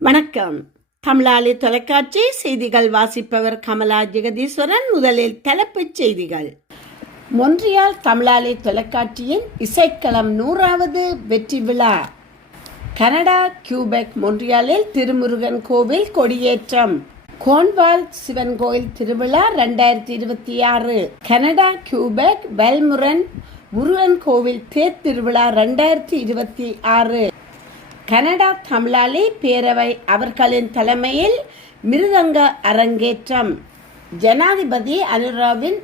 வணக்கம். தமிழாளி தொலைக்காட்சி செய்திகள் வாசிப்பவர் கமலா ஜெகதீஸ்வரன். முதலில் தலைப்புச் செய்திகள். மொன்றியால் தமிழாளி தொலைக்காட்சியின் இசைக்களம் 100வது வெற்றி விழா. கனடா கியூபெக் மொன்றியாலில் திருமுருகன் கோவில் கொடியேற்றம். கோன்வால் சிவன் கோயில் திருவிழா 2026. கனடா கியூபெக் வெல்முரன் முருகன் கோவில் தேர் திருவிழா 2026. கனடா தமிழாளி பேரவை அவர்களின் தலைமையில் மிருதங்க அரங்கேற்றம். ஜனாதிபதி அனுராவின்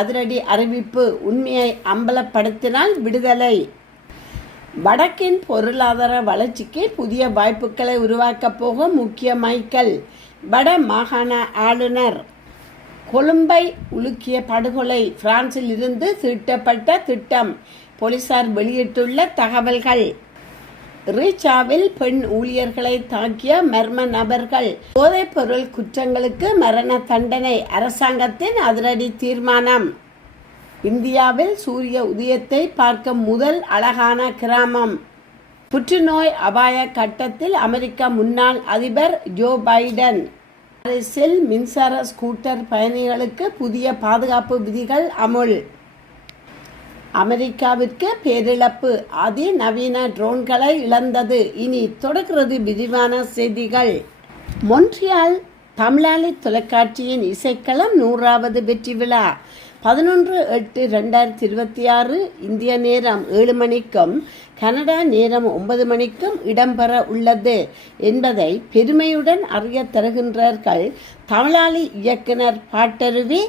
அதிரடி அறிவிப்பு உண்மையை அம்பலப்படுத்தினால் விடுதலை. வடக்கின் பொருளாதார வளர்ச்சிக்கு புதிய வாய்ப்புகளை உருவாக்கப் போகும் முக்கிய மைக்கேல். வட மாகாண ஆளுநர். கொழும்பை உலுக்கிய படுகொலை பிரான்சில் இருந்து தீட்டப்பட்ட திட்டம். போலீசார் வெளியிட்டுள்ள தகவல்கள். ரீச்சாவில் பெண் ஊழியர்களை தாக்கிய மர்ம நபர்கள். போதைப்பொருள் குற்றங்களுக்கு மரண தண்டனை. அரசாங்கத்தின் அதிரடி தீர்மானம். இந்தியாவில் சூரிய உதயத்தை பார்க்கும் முதல் அழகான கிராமம். புற்றுநோய் அபாய கட்டத்தில் அமெரிக்க முன்னாள் அதிபர் ஜோ பைடன். பாரிஸில் மின்சார ஸ்கூட்டர் பயணிகளுக்கு புதிய பாதுகாப்பு விதிகள் அமுல். அமெரிக்காவிற்கு பேரிழப்பு. அதிநவீன ட்ரோன்களை இழந்தது. இனி தொடர்கிறது விரிவான செய்திகள். மொன்றியால் தமிழாளி தொலைக்காட்சியின் இசைக்களம் 100வது வெற்றி விழா 11/8/2026 இந்திய நேரம் 7 மணிக்கும் கனடா நேரம் 9 மணிக்கும் இடம்பெற உள்ளது என்பதை பெருமையுடன் அறிய தருகின்றார்கள் தமிழாளி இயக்குனர் பாட்டருவி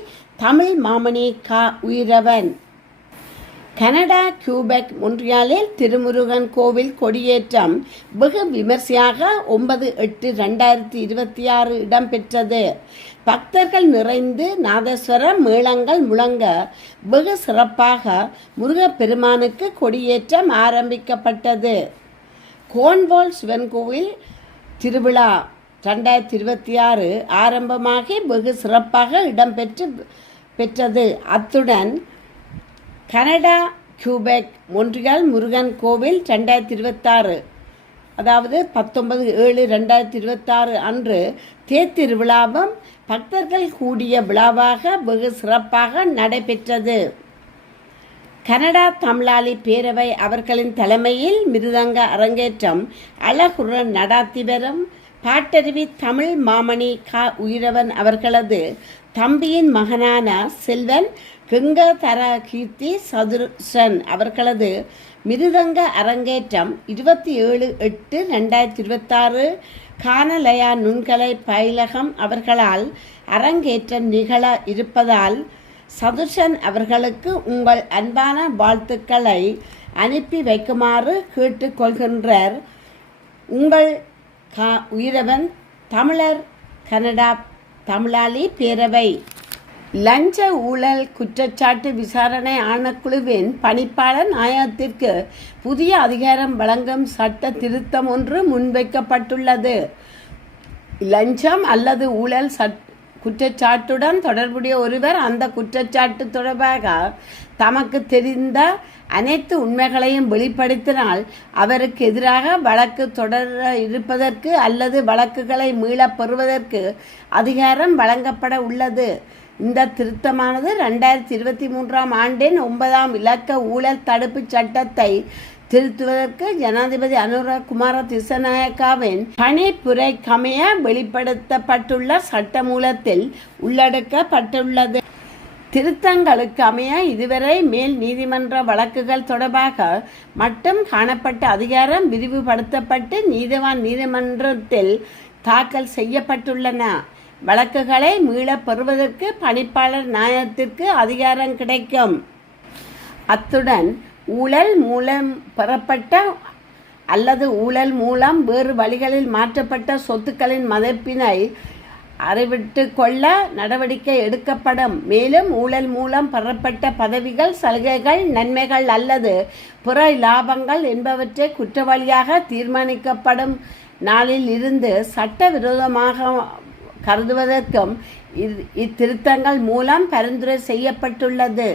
தமிழ் மாமணி கா உயிரவன். கனடா கியூபெக் மொன்றியாலில் திருமுருகன் கோவில் கொடியேற்றம் வெகு விமர்சையாக 9/8/2026 இடம்பெற்றது. பக்தர்கள் நிறைந்து நாதஸ்வரம் மேளங்கள் முழங்க வெகு சிறப்பாக முருகப்பெருமானுக்கு கொடியேற்றம் ஆரம்பிக்கப்பட்டது. கோன்வால் சிவன் கோவில் திருவிழா 2026 ஆரம்பமாகி வெகு சிறப்பாக இடம்பெற்றது. அத்துடன் கனடா கியூபெக் மொன்றியால் முருகன் கோவில் 2026 அதாவது 19/7/2026 அன்று தேர் திருவிழாவும் பக்தர்கள் கூடிய விழாவாக வெகு சிறப்பாக நடைபெற்றது. கனடா தமிழாளி பேரவை அவர்களின் தலைமையில் மிருதங்க அரங்கேற்றம் அழகுடன் நடாத்தி வரும் பாட்டருவி தமிழ் மாமணி கா உயிரவன் அவர்களது தம்பியின் மகனான செல்வன் கங்கதர கீர்த்தி சதுரன் அவர்களது மிருதங்க அரங்கேற்றம் 27/8/2026 கானலயா நுண்கலை பயிலகம் அவர்களால் அரங்கேற்றம் நிகழ இருப்பதால் சதுரன் அவர்களுக்கு உங்கள் அன்பான வாழ்த்துக்களை அனுப்பி வைக்குமாறு கேட்டுக்கொள்கின்றார் உங்கள் கா உயிரவன் தமிழர் கனடா தமிழாளி பேரவை. லஞ்ச ஊழல் குற்றச்சாட்டு விசாரணை ஆணைக்குழுவின் பணிப்பாளர் நாயகத்திற்கு புதிய அதிகாரம் வழங்கும் சட்ட திருத்தம் ஒன்று முன்வைக்கப்பட்டுள்ளது. லஞ்சம் அல்லது ஊழல் குற்றச்சாட்டுடன் தொடர்புடைய ஒருவர் அந்த குற்றச்சாட்டு தொடர்பாக தமக்கு தெரிந்த அனைத்து உண்மைகளையும் வெளிப்படுத்தினால் அவருக்கு எதிராக வழக்கு தொடர இருப்பதற்கு அல்லது வழக்குகளை மீளப் பெறுவதற்கு அதிகாரம் வழங்கப்பட உள்ளது. இந்த திருத்தமானது 2023 ஆண்டின் 9ஆம் இலக்க ஊழல் தடுப்பு சட்டத்தை திருத்துவதற்கு ஜனாதிபதி அனுர குமார திசநாயக்காவின் பணிப்புரைக்கமைய வெளிப்படுத்தப்பட்டுள்ள சட்டமூலத்தில் உள்ளடக்கப்பட்டுள்ளது. திருத்தங்களுக்கு அமைய இதுவரை மேல் நீதிமன்ற வழக்குகள் தொடர்பாக மட்டும் காணப்பட்ட அதிகாரம் விரிவுபடுத்தப்பட்டு நீதிவான் நீதிமன்றத்தில் தாக்கல் செய்யப்பட்டுள்ளன. வழக்குகளை மீளப் பெறுவதற்கு பணிப்பாளர் நாயகத்திற்கு அதிகாரம் கிடைக்கும். அத்துடன் ஊழல் மூலம் பெறப்பட்ட அல்லது ஊழல் மூலம் வேறு வழிகளில் மாற்றப்பட்ட சொத்துக்களின் மதிப்பினை அறிவிட்டு கொள்ள நடவடிக்கை எடுக்கப்படும். மேலும் ஊழல் மூலம் பெறப்பட்ட பதவிகள் சலுகைகள் நன்மைகள் அல்லது பிற லாபங்கள் என்பவற்றை குற்றவாளியாக தீர்மானிக்கப்படும் நாளில் இருந்து சட்டவிரோதமாக கருதுவதற்கும் இத்திருத்தங்கள் மூலம் பரிந்துரை செய்யப்பட்டுள்ளது.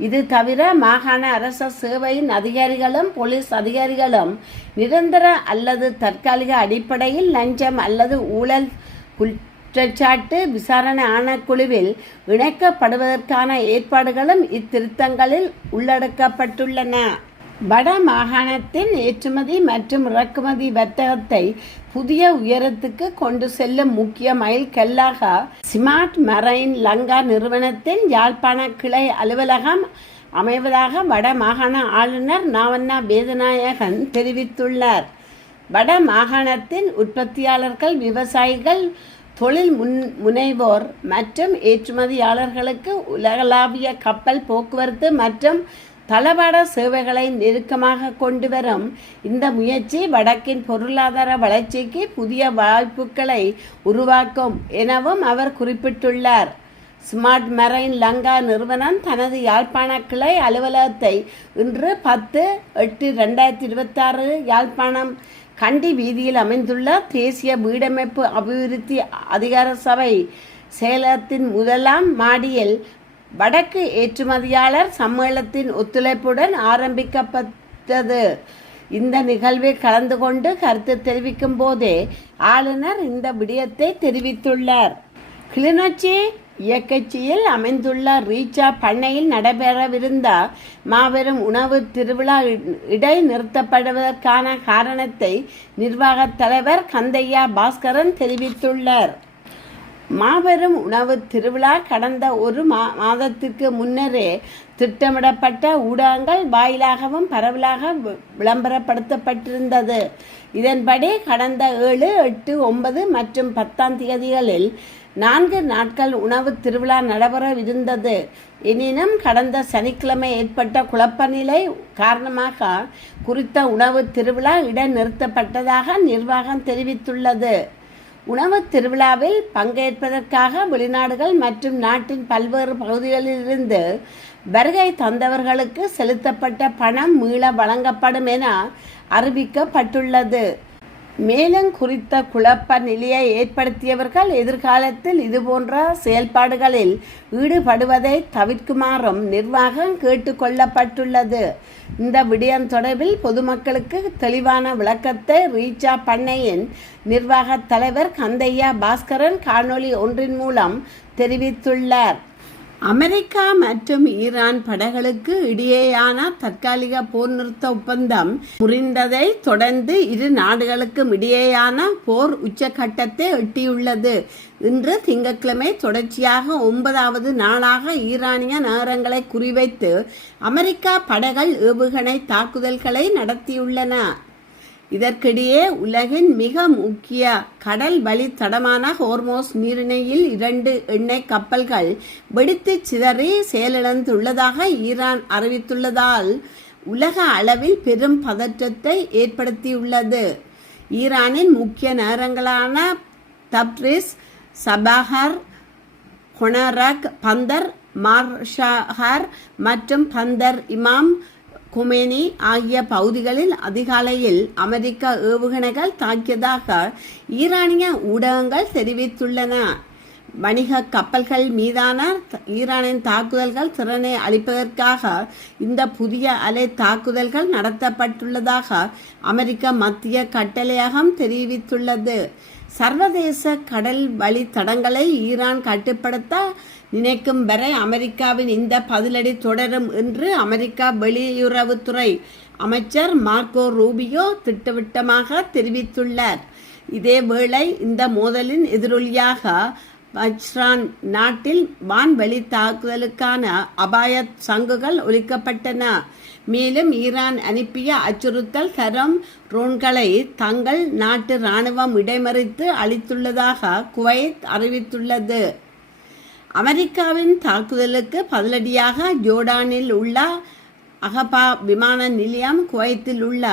இது தவிர மாகாண அரச சேவையின் அதிகாரிகளும் போலீஸ் அதிகாரிகளும் நிரந்தர அல்லது தற்காலிக அடிப்படையில் லஞ்சம் அல்லது ஊழல் குற்றச்சாட்டு விசாரணை ஆணைக்குழுவில் இணைக்கப்படுவதற்கான ஏற்பாடுகளும் இத்திருத்தங்களில் உள்ளடக்கப்பட்டுள்ளன. வட மாகாணத்தின் ஏற்றுமதி மற்றும் இறக்குமதி வர்த்தகத்தை புதிய உயரத்துக்கு கொண்டு செல்லும் முக்கிய மைல்கல்லாக ஸ்மார்ட் மரைன் லங்கா நிறுவனத்தின் யாழ்ப்பாண கிளை அலுவலகம் அமைவதாக வட மாகாண ஆளுநர் நாவண்ணா வேதநாயகன் தெரிவித்துள்ளார். வட மாகாணத்தின் உற்பத்தியாளர்கள், விவசாயிகள், தொழில் முனைவோர் மற்றும் ஏற்றுமதியாளர்களுக்கு உலகளாவிய கப்பல் போக்குவரத்து மற்றும் தளவாட சேவைகளை நெருக்கமாக கொண்டு வரும் இந்த முயற்சி வடக்கின் பொருளாதார வளர்ச்சிக்கு புதிய வாய்ப்புகளை உருவாக்கும் எனவும் அவர் குறிப்பிட்டுள்ளார். ஸ்மார்ட் மரைன் லங்கா நிறுவனம் தனது யாழ்ப்பாண கிளை அலுவலகத்தை இன்று 10/8/2026 யாழ்ப்பாணம் கண்டி வீதியில் அமைந்துள்ள தேசிய வீடமைப்பு அபிவிருத்தி அதிகார சபை செயலகத்தின் முதலாம் மாடியில் வடக்கு ஏற்றுமதியாளர் சம்மேளனத்தின் ஒத்துழைப்புடன் ஆரம்பிக்கப்பட்டது. இந்த நிகழ்வில் கலந்து கொண்டு கருத்து தெரிவிக்கும் போதே ஆளுநர் இந்த விடயத்தை தெரிவித்துள்ளார். கிளிநொச்சி இயக்கச்சியில் அமைந்துள்ள ரீச்சா பண்ணையில் நடைபெறவிருந்த மாபெரும் உணவு திருவிழா இடைநிறுத்தப்படுவதற்கான காரணத்தை நிர்வாகத் தலைவர் கந்தையா பாஸ்கரன் தெரிவித்துள்ளார். மாபெரும் உணவு திருவிழா கடந்த ஒரு மாதத்திற்கு முன்னரே திட்டமிடப்பட்ட ஊடகங்கள் வாயிலாகவும் பரவலாக விளம்பரப்படுத்தப்பட்டிருந்தது. இதன்படி கடந்த 7, 8, 9 மற்றும் 10 தேதிகளில் 4 நாட்கள் உணவு திருவிழா நடைபெறவிருந்தது. எனினும் கடந்த சனிக்கிழமை ஏற்பட்ட குழப்ப நிலை காரணமாக குறித்த உணவு திருவிழா இடைநிறுத்தப்பட்டதாக நிர்வாகம் தெரிவித்துள்ளது. உணவு திருவிழாவில் பங்கேற்பதற்காக வெளிநாடுகள் மற்றும் நாட்டின் பல்வேறு பகுதிகளிலிருந்து வருகை தந்தவர்களுக்கு செலுத்தப்பட்ட பணம் மீள வழங்கப்படும் என அறிவிக்கப்பட்டுள்ளது. மேலும் குறித்த குழப்ப நிலையை ஏற்படுத்தியவர்கள் எதிர்காலத்தில் இதுபோன்ற செயல்பாடுகளில் ஈடுபடுவதை தவிர்க்குமாறும் நிர்வாகம் கேட்டுக்கொள்ளப்பட்டுள்ளது. இந்த விடயம் தொடர்பில் பொதுமக்களுக்கு தெளிவான விளக்கத்தை ரீச்சா பண்ணையின் நிர்வாகத் தலைவர் கந்தையா பாஸ்கரன் காணொலி ஒன்றின் மூலம் தெரிவித்துள்ளார். அமெரிக்கா மற்றும் ஈரான் படைகளுக்கு இடையேயான தற்காலிக போர் நிறுத்த ஒப்பந்தம் முறிந்ததை தொடர்ந்து இரு நாடுகளுக்கும் இடையேயான போர் உச்சகட்டத்தை எட்டியுள்ளது. இன்று திங்கட்கிழமை தொடர்ச்சியாக 9வது நாளாக ஈரானிய நகரங்களை குறிவைத்து அமெரிக்கா படைகள் ஏவுகணை தாக்குதல்களை நடத்தியுள்ளன. இதற்கிடையே உலகின் மிக முக்கிய கடல் வழி தடமான ஹோர்மோஸ் நீரிணையில் 2 எண்ணெய் கப்பல்கள் வெடித்து சிதறி செயலிழந்துள்ளதாக ஈரான் அறிவித்துள்ளதால் உலக அளவில் பெரும் பதற்றத்தை ஏற்படுத்தியுள்ளது. ஈரானின் முக்கிய நகரங்களான தப்ரிஸ், சபாஹர், ஹொனரக், பந்தர் மார்ஷஹர் மற்றும் பந்தர் இமாம் குமேனி ஆகிய பகுதிகளில் அதிகாலையில் அமெரிக்க ஏவுகணைகள் தாக்கியதாக ஈரானிய ஊடகங்கள் தெரிவித்துள்ளன. வணிக கப்பல்கள் மீதான ஈரானின் தாக்குதல்கள் திறனை அளிப்பதற்காக இந்த புதிய அலை தாக்குதல்கள் நடத்தப்பட்டுள்ளதாக அமெரிக்க மத்திய கட்டளையகம் தெரிவித்துள்ளது. சர்வதேச கடல் வழி தடங்களை ஈரான் கட்டுப்படுத்த நினைக்கும் வரை அமெரிக்காவின் இந்த பதிலடி தொடரும் என்று அமெரிக்க வெளியுறவுத்துறை அமைச்சர் மார்க்கோ ரூபியோ திட்டவட்டமாக தெரிவித்துள்ளார். இதேவேளை இந்த மோதலின் எதிரொலியாக பஹ்ரைன் நாட்டில் வான்வெளி தாக்குதலுக்கான அபாய சங்குகள் ஒலிக்கப்பட்டன. மேலும் ஈரான் அனுப்பிய அச்சுறுத்தல் தரும் ட்ரோன்களை தங்கள் நாட்டு இராணுவம் இடைமறித்து அளித்துள்ளதாக குவைத் அறிவித்துள்ளது. அமெரிக்காவின் தாக்குதலுக்கு பதிலடியாக ஜோர்டானில் உள்ள அகபா விமான நிலையம், குவைத்தில் உள்ள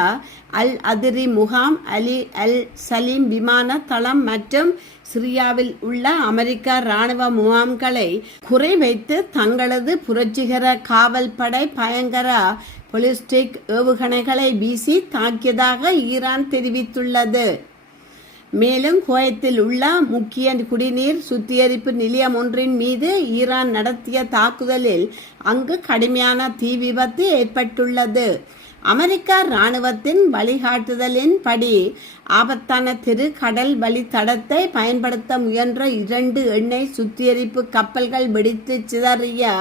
அல் அதிரி முகாம், அலி அல் சலீம் விமான தளம் மற்றும் சிரியாவில் உள்ள அமெரிக்க இராணுவ முகாம்களை குறிவைத்து தங்களது புரட்சிகர காவல் படை பயங்கர பாலிஸ்டிக் ஏவுகணைகளை வீசி தாக்கியதாக ஈரான் தெரிவித்துள்ளது. மேலும் குவைத்தில் உள்ள முக்கிய குடிநீர் சுத்திகரிப்பு நிலையம் ஒன்றின் மீது ஈரான் நடத்திய தாக்குதலில் அங்கு கடுமையான தீ விபத்து ஏற்பட்டுள்ளது. அமெரிக்க இராணுவத்தின் வழிகாட்டுதலின்படி ஆபத்தான கடல் வழித்தடத்தை பயன்படுத்த முயன்ற 2 எண்ணெய் சுத்திகரிப்பு கப்பல்கள் வெடித்து சிதறிய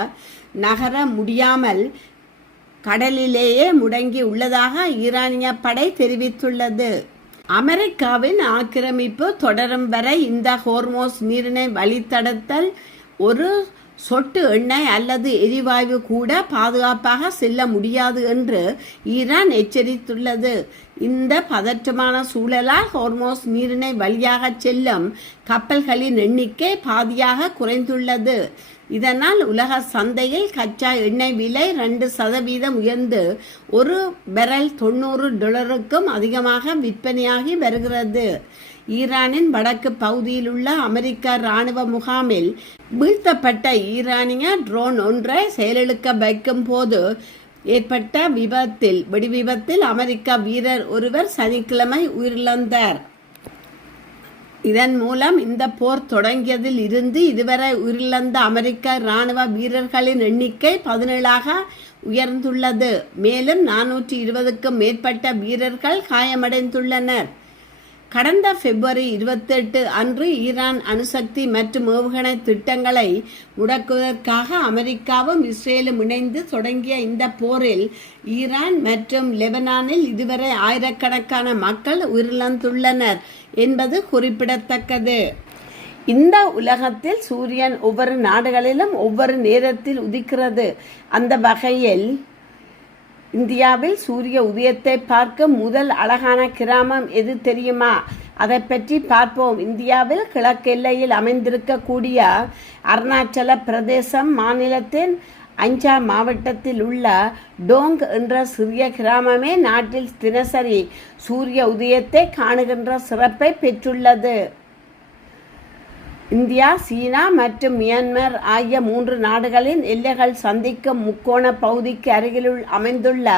நகர முடியாமல் கடலிலேயே முடங்கி உள்ளதாக ஈரானிய படை தெரிவித்துள்ளது. அமெரிக்காவின் ஆக்கிரமிப்பு தொடரும் வரை இந்த ஹோர்மோஸ் நீரிணை வழித்தடத்தில் ஒரு சொட்டு எண்ணெய் அல்லது எரிவாயு கூட பாதுகாப்பாக செல்ல முடியாது என்று ஈரான் எச்சரித்துள்ளது. இந்த பதற்றமான சூழலால் ஹோர்மோஸ் நீரிணை வழியாக செல்லும் கப்பல்களின் எண்ணிக்கை பாதியாக குறைந்துள்ளது. இதனால் உலக சந்தையில் கச்சா எண்ணெய் விலை 2% உயர்ந்து ஒரு பெரல் $90க்கும் அதிகமாக விற்பனையாகி வருகிறது. ஈரானின் வடக்கு பகுதியில் உள்ள அமெரிக்க இராணுவ முகாமில் வீழ்த்தப்பட்ட ஈரானிய ட்ரோன் ஒன்றை செயலிழக்க வைக்கும் போது ஏற்பட்ட வெடிவிபத்தில் அமெரிக்க வீரர் ஒருவர் சனிக்கிழமை உயிரிழந்தார். இதன் மூலம் இந்த போர் தொடங்கியதில் இருந்து இதுவரை உயிரிழந்த அமெரிக்க இராணுவ வீரர்களின் எண்ணிக்கை 17ஆக உயர்ந்துள்ளது. மேலும் 420க்கும் மேற்பட்ட வீரர்கள் காயமடைந்துள்ளனர். கடந்த பிப்ரவரி 28 அன்று ஈரான் அணுசக்தி மற்றும் ஏவுகணை திட்டங்களை முடக்குவதற்காக அமெரிக்காவும் இஸ்ரேலும் இணைந்து தொடங்கிய இந்த போரில் ஈரான் மற்றும் லெபனானில் இதுவரை ஆயிரக்கணக்கான மக்கள் உயிரிழந்துள்ளனர் என்பது குறிப்பிடத்தக்கது. இந்த உலகத்தில் சூரியன் ஒவ்வொரு நாடுகளிலும் ஒவ்வொரு நேரத்தில் உதிக்கிறது. அந்த வகையில் இந்தியாவில் சூரிய உதயத்தை பார்க்கும் முதல் அழகான கிராமம் எது தெரியுமா? அதை பற்றி பார்ப்போம். இந்தியாவில் கிழக்கு எல்லையில் அமைந்திருக்கக்கூடிய அருணாச்சல பிரதேசம் மாநிலத்தின் அஞ்சா மாவட்டத்தில் உள்ள டோங் என்ற சிறிய கிராமமே நாட்டில் தினசரி சூரிய உதயத்தை காணுகின்ற சிறப்பை பெற்றுள்ளது. இந்தியா, சீனா மற்றும் மியான்மர் ஆகிய 3 நாடுகளின் எல்லைகள் சந்திக்கும் முக்கோண பகுதிக்கு அருகிலுள் அமைந்துள்ள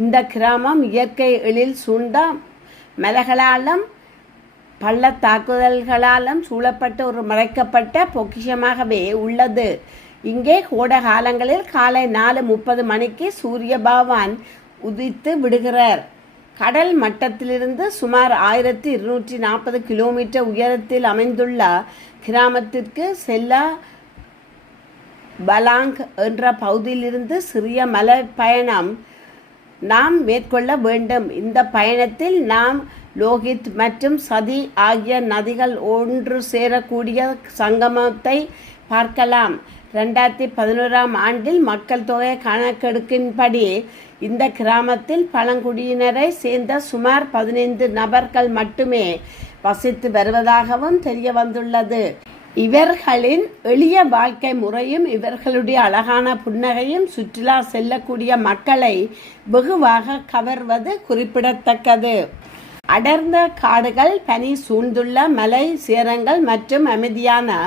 இந்த கிராமம் இயற்கை எழில் சூழ்ந்த மலைகளாலும் பள்ளத்தாக்குதல்களாலும் சூழப்பட்ட ஒரு மறைக்கப்பட்ட பொக்கிஷமாகவே உள்ளது. இங்கே கோடை காலங்களில் காலை 4:30 மணிக்கு சூரிய பகவான் உதித்து விடுகிறார். கடல் மட்டத்திலிருந்து சுமார் 1240 கிலோமீட்டர் உயரத்தில் அமைந்துள்ள கிராமத்திற்கு செல்ல பலாங் என்ற பகுதியிலிருந்து சிறிய மலை பயணம் நாம் மேற்கொள்ள வேண்டும். இந்த பயணத்தில் நாம் லோகித் மற்றும் சதி ஆகிய நதிகள் ஒன்று சேரக்கூடிய சங்கமத்தை பார்க்கலாம். 2011ஆம் ஆண்டில் மக்கள் தொகை கணக்கெடுப்பின்படி இந்த கிராமத்தில் பழங்குடியினரை சேர்ந்த சுமார் 15 நபர்கள் மட்டுமே வசித்து வருவதாகவும் தெரிய வந்துள்ளது. இவர்களின் எளிய வாழ்க்கை முறையும் இவர்களுடைய அழகான புன்னகையும் சுற்றுலா செல்லக்கூடிய மக்களை வெகுவாக கவர்வது குறிப்பிடத்தக்கது. அடர்ந்த காடுகள், பனி சூழ்ந்துள்ள மலை சேரங்கள் மற்றும் அமைதியான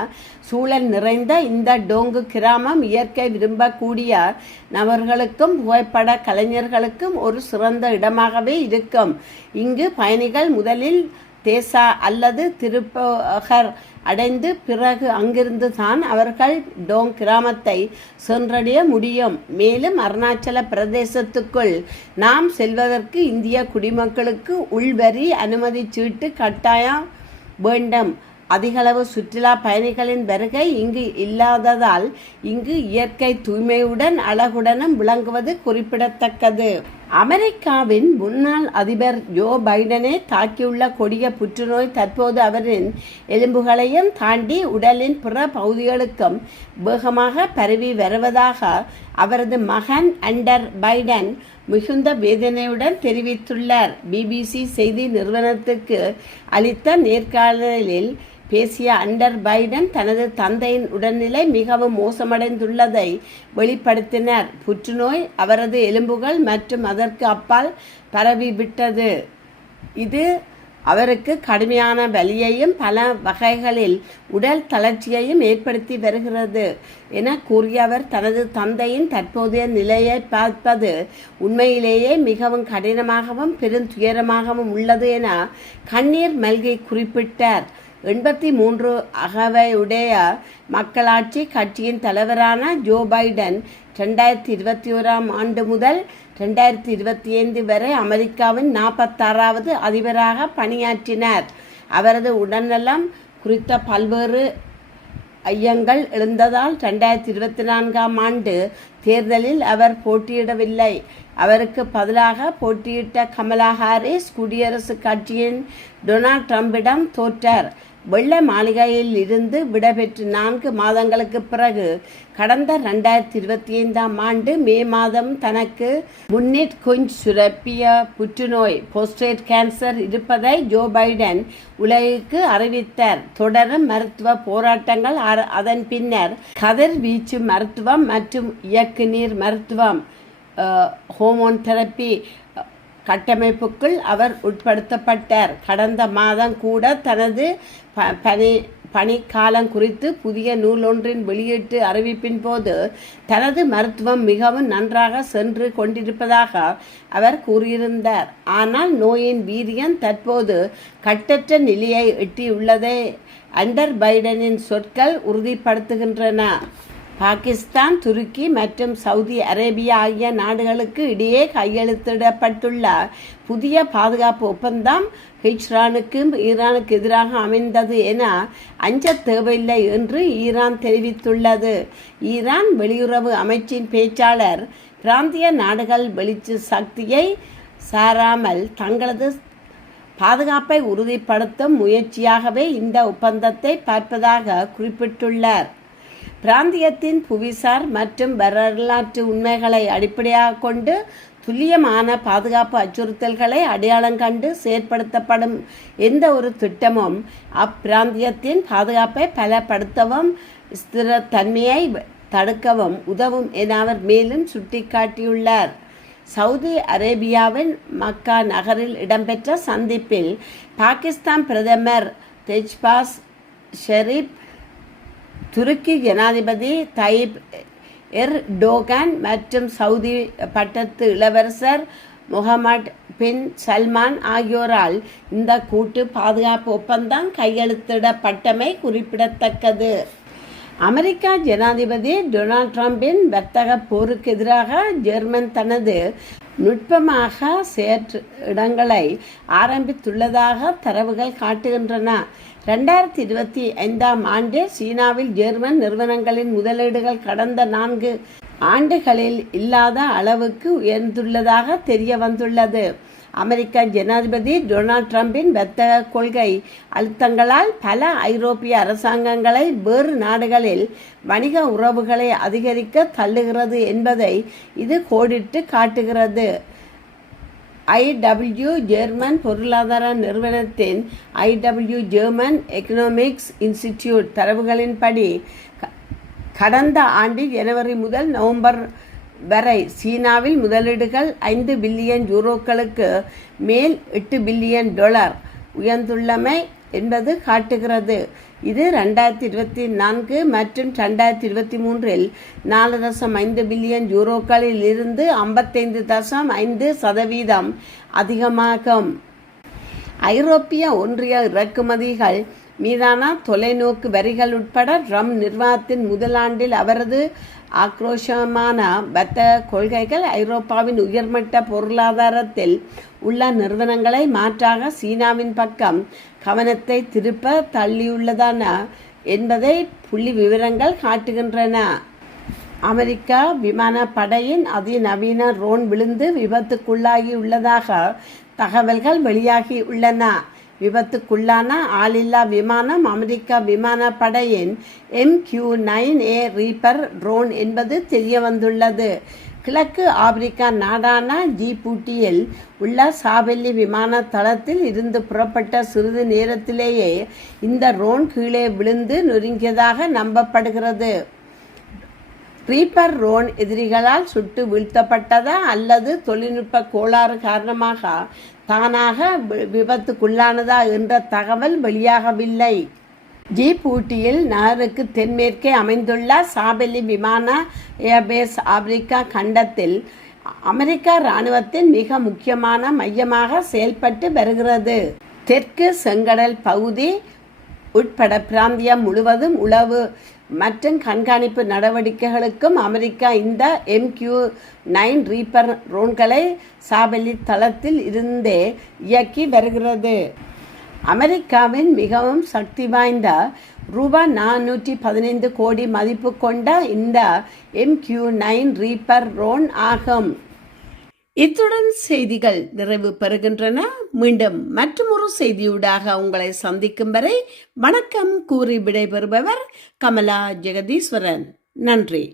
சூழல் நிறைந்த இந்த டோங்கு கிராமம் இயற்கை விரும்பக்கூடிய நபர்களுக்கும் புகைப்பட கலைஞர்களுக்கும் ஒரு சிறந்த இடமாகவே இருக்கும். இங்கு பயணிகள் முதலில் தேசா அல்லது திருப்பகர் அடைந்து பிறகு அங்கிருந்து தான் அவர்கள் டோங் கிராமத்தை சென்றடைய முடியும். மேலும் அருணாச்சல பிரதேசத்துக்குள் நாம் செல்வதற்கு இந்திய குடிமக்களுக்கு உள்வரி அனுமதி சீட்டு கட்டாயம் வேண்டும். அதிகளவு சுற்றுலா பயணிகளின் வருகை இங்கு இல்லாததால் இங்கு இயற்கை தூய்மையுடன் அழகுடனும் விளங்குவது குறிப்பிடத்தக்கது. அமெரிக்காவின் முன்னாள் அதிபர் ஜோ பைடனை தாக்கியுள்ள கொடிய புற்றுநோய் தற்போது அவரின் எலும்புகளையும் தாண்டி உடலின் பிற பகுதிகளுக்கும் வேகமாக பரவி வருவதாக அவரது மகன் அண்டர் பைடன் மிகுந்த வேதனையுடன் தெரிவித்துள்ளார். பிபிசி செய்தி நிறுவனத்துக்கு அளித்த நேர்காணலில் பேசிய அண்டர் பைடன் தனது தந்தையின் உடல்நிலை மிகவும் மோசமடைந்துள்ளதை வெளிப்படுத்தினார். புற்றுநோய் அவரது எலும்புகள் மற்றும் அதற்கு அப்பால் பரவிவிட்டது. இது அவருக்கு கடுமையான வலியையும் பல வகைகளில் உடல் தளர்ச்சியையும் ஏற்படுத்தி வருகிறது என கூறிய அவர், தனது தந்தையின் தற்போதைய நிலையை பார்ப்பது உண்மையிலேயே மிகவும் கடினமாகவும் பெருந்துயரமாகவும் உள்ளது என கண்ணீர் மல்கி குறிப்பிட்டார். 83 அகவையுடைய மக்களாட்சி கட்சியின் தலைவரான ஜோ பைடன் 2021 ஆண்டு முதல் 2025 வரை அமெரிக்காவின் 46வது அதிபராக பணியாற்றினார். அவரது உடல்நலம் குறித்த பல்வேறு ஐயங்கள் எழுந்ததால் 2024 ஆண்டு தேர்தலில் அவர் போட்டியிடவில்லை. அவருக்கு பதிலாக போட்டியிட்ட கமலா ஹாரிஸ் குடியரசுக் கட்சியின் டொனால்ட் ட்ரம்பிடம் தோற்றார். வெள்ளை மாளிகையில் இருந்து விடைபெற்று 4 மாதங்களுக்கு பிறகு கடந்த 2025 ஆண்டு மே மாதம் தனக்கு முன்னிட் குஞ்ச் சுரப்பிய புற்றுநோய் புரோஸ்டேட் கேன்சர் இருப்பதை ஜோ பைடன் உலகிற்கு அறிவித்தார். தொடரும் மருத்துவ போராட்டங்கள், அதன் பின்னர் கதிர்வீச்சு மருத்துவம் மற்றும் இயக்குநீர் மருத்துவம் ஹோமோன் தெரப்பி கட்டமைப்புக்குள் அவர் உட்படுத்தப்பட்டார். கடந்த மாதம் கூட தனது பணிக்காலம் குறித்து புதிய நூல் ஒன்றின் வெளியீட்டு அறிவிப்பின் போது தனது மருத்துவம் மிகவும் நன்றாக சென்று கொண்டிருப்பதாக அவர் கூறியிருந்தார். ஆனால் நோயின் வீரியம் தற்போது கட்டற்ற நிலையை எட்டியுள்ளதை அண்டர் பைடனின் சொற்கள் உறுதிப்படுத்துகின்றன. பாகிஸ்தான், துருக்கி மற்றும் சவுதி அரேபியா ஆகிய நாடுகளுக்கு இடையே கையெழுத்திடப்பட்டுள்ள புதிய பாதுகாப்பு ஒப்பந்தம் ஹிஜ்ரானுக்கும் ஈரானுக்கு எதிராக அமைந்தது என அஞ்ச தேவையில்லை என்று ஈரான் தெரிவித்துள்ளது. ஈரான் வெளியுறவு அமைச்சின் பேச்சாளர், பிராந்திய நாடுகள் வெளிச்ச சக்தியை சாராமல் தங்களது பாதுகாப்பை உறுதிப்படுத்தும் முயற்சியாகவே இந்த ஒப்பந்தத்தை பார்ப்பதாக குறிப்பிட்டுள்ளார். பிராந்தியத்தின் புவிசார் மற்றும் வரலாற்று உண்மைகளை அடிப்படையாக கொண்டு துல்லியமான பாதுகாப்பு அச்சுறுத்தல்களை அடையாளம் கண்டு செயற்படுத்தப்படும் எந்த ஒரு திட்டமும் அப்பிராந்தியத்தின் பாதுகாப்பை பலப்படுத்தவும் ஸ்திரத்தன்மையை தடுக்கவும் உதவும் என அவர் மேலும் சுட்டிக்காட்டியுள்ளார். சவுதி அரேபியாவின் மக்கா நகரில் இடம்பெற்ற சந்திப்பில் பாகிஸ்தான் பிரதமர் தெஜ்பாஸ் ஷெரீப், துருக்கி ஜனாதிபதி தையிப் எர்டோகான் மற்றும் சவுதி பட்டத்து இளவரசர் முகமது பின் சல்மான் ஆகியோரால் இந்த கூட்டு பாதுகாப்பு ஒப்பந்தம் கையெழுத்திடப்பட்டமை குறிப்பிடத்தக்கது. அமெரிக்கா ஜனாதிபதி டொனால்ட் ட்ரம்பின் வர்த்தக போருக்கு எதிராக ஜெர்மன் தனது நுட்பமாக செயற்றிடங்களை ஆரம்பித்துள்ளதாக தரவுகள் காட்டுகின்றன. 2025 ஆண்டு சீனாவில் ஜெர்மன் நிறுவனங்களின் முதலீடுகள் கடந்த 4 ஆண்டுகளில் இல்லாத அளவுக்கு உயர்ந்துள்ளதாக தெரிய வந்துள்ளது. அமெரிக்க ஜனாதிபதி டொனால்ட் ட்ரம்பின் வர்த்தக கொள்கை அழுத்தங்களால் பல ஐரோப்பிய அரசாங்கங்களை வேறு நாடுகளில் வணிக உறவுகளை அதிகரிக்க தள்ளுகிறது என்பதை இது கோடிட்டு காட்டுகிறது. IW ஜெர்மன் பொருளாதார நிறுவனத்தின் IW ஜெர்மன் எக்கனாமிக்ஸ் இன்ஸ்டிடியூட் தரவுகளின்படி கடந்த ஆண்டு ஜனவரி முதல் நவம்பர் வரை சீனாவில் முதலீடுகள் 5 பில்லியன் யூரோக்களுக்கு மேல் $8 பில்லியன் உயர்ந்துள்ளமை என்பது காட்டுகிறது. இது 2024 மற்றும் 2023 4.5 பில்லியன் யூரோக்களில் இருந்து 55.5% அதிகமாகும். ஐரோப்பிய ஒன்றிய இறக்குமதிகள் மீதான தொலைநோக்கு வரிகள் உட்பட ட்ரம்ப் நிர்வாகத்தின் முதலாண்டில் அவரது ஆக்ரோஷமான வர்த்தக கொள்கைகள் ஐரோப்பாவின் உயர்மட்ட பொருளாதாரத்தில் உள்ள நிறுவனங்களை மாற்றாக சீனாவின் பக்கம் கவனத்தை திருப்ப தள்ளியுள்ளதான என்பதை புள்ளி விவரங்கள் காட்டுகின்றன. அமெரிக்கா விமானப்படையின் அதிநவீன ட்ரோன் விழுந்து விபத்துக்குள்ளாகியுள்ளதாக தகவல்கள் வெளியாகி உள்ளன. விபத்துக்குள்ளான ஆளில்லா விமானம் அமெரிக்க விமானப்படையின் MQ-9A ரீப்பர் ட்ரோன் என்பது தெரியவந்துள்ளது. கிழக்கு ஆப்பிரிக்கா நாடான ஜிபூட்டியில் உள்ள சாபெல்லி விமான தளத்தில் இருந்து புறப்பட்ட சிறிது நேரத்திலேயே இந்த ட்ரோன் கீழே விழுந்து நொறுங்கியதாக நம்பப்படுகிறது. ரீப்பர் ட்ரோன் எதிரிகளால் சுட்டு வீழ்த்தப்பட்டதா அல்லது தொழில்நுட்ப கோளாறு காரணமாக தானாக விபத்துக்குள்ளானதா என்ற தகவல் வெளியாகவில்லை. ஜிபூட்டியில் நகருக்கு தென்மேற்கே அமைந்துள்ள சாபெலி விமான ஏர்பேஸ் ஆப்பிரிக்கா கண்டத்தில் அமெரிக்கா இராணுவத்தின் மிக முக்கியமான மையமாக செயல்பட்டு வருகிறது. தெற்கு செங்கடல் பகுதி உட்பட பிராந்தியம் முழுவதும் உளவு மற்றும் கண்காணிப்பு நடவடிக்கைகளுக்கும் அமெரிக்கா இந்த MQ-9 ரீப்பர் ட்ரோன்களை சாபெலி தளத்தில் இருந்தே இயக்கி வருகிறது. அமெரிக்காவின் மிகவும் சக்தி வாய்ந்த ₹415 கோடி மதிப்பு கொண்ட இந்த MQ-9 ரீப்பர் ட்ரோன் ஆகும். இத்துடன் செய்திகள் நிறைவு பெறுகின்றன. மீண்டும் மற்றொரு செய்தியூடாக உங்களை சந்திக்கும் வரை வணக்கம் கூறி விடைபெறுபவர் கமலா ஜெகதீஸ்வரன். நன்றி.